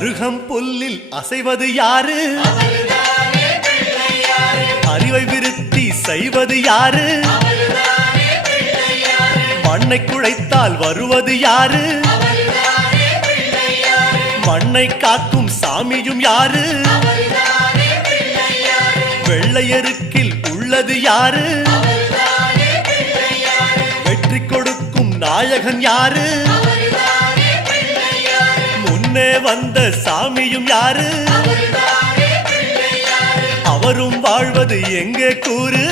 அருகம் புல்லில் அசைவது யாரு? அறிவை விருத்தி செய்வது யாரு? மண்ணை குழைத்தால் வருவது யாரு? மண்ணை காக்கும் சாமியும் யாரு? வெள்ளையருக்கில் உள்ளது யாரு? வெற்றி கொடுக்கும் நாயகன் யாரு? முன்னே வந்த சாமியும் யாரு? அவரும் வாழ்வது எங்கே கூறு?